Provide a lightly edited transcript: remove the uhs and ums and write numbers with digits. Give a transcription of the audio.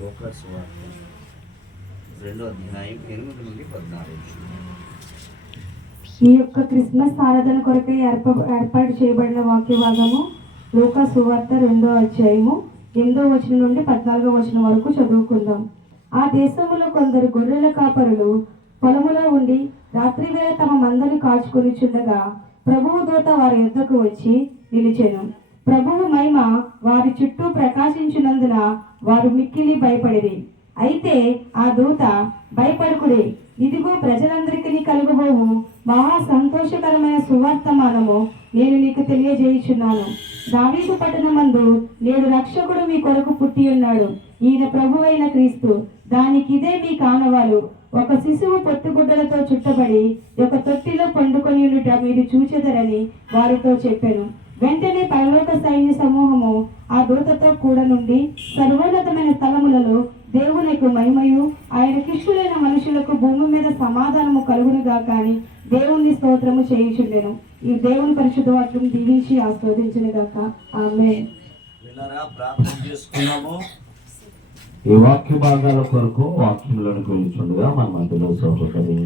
లూకాసు వార్త 2వ అధ్యాయం 8 నుండి 14. ఈ యొక్క క్రిస్మస్ ఆరాధన కొరకై ఏర్పాటు చేయబడిన వాక్య భాగము లూకాసు వార్త 2వ అధ్యాయము 8వ వచనం నుండి 14వ వచనం వరకు చదువుకుందాం. ఆ దేశంలో కొందరు గొర్రెల కాపరులు పొలములో ఉండి రాత్రి వేళ తమ మందను కాచుకొనిచుండగా ప్రభువు దూత వారి యొద్దకు వచ్చి నిలిచెను. ప్రభువు మహిమ వారి చుట్టూ ప్రకాశించినందున వారు మిక్కిలి భయపడిరి. అయితే ఆ దూత, భయపడకుడి, ఇదిగో ప్రజలందరికీ కలుగబోవు మహా సంతోషకరమైన సువర్తమానము నేను నీకు తెలియజేయుచున్నాను. దావీదు పట్టణమందు నేడు రక్షకుడు మీ కొరకు పుట్టి ఉన్నాడు. ఈయన ప్రభువైన క్రీస్తు. దానికి ఇదే మీ కానవాలు. ఒక శిశువు పొత్తుగుడ్డలతో చుట్టబడి ఒక తొట్టిలో పండుకొని ఉండుట మీరు చూచెదరని వారితో చెప్పాను. వెంటనే పరలోక సైన్య సమూహము ఆ దూతతో కూడా నుండి సర్వోన్నతమైన స్థలములలో దేవునికి మహిమయు ఆయన కిష్టులైన మనుషులకు భూమి మీద సమాధానము కలుగునుగా కానీ దేవుని స్తోత్రము చేయుచుండెను. ఈ దేవుని పరిశుద్ధ వాక్యం దీవించి ఆస్వాదించును గాక. ఆమేన్. ప్రార్థన చేసుకున్నాము. ఈ వాక్య భాగాల కొరకు వాక్యంలోనికి వెళ్ళుచుండగా మన మధ్యలో సహోదరి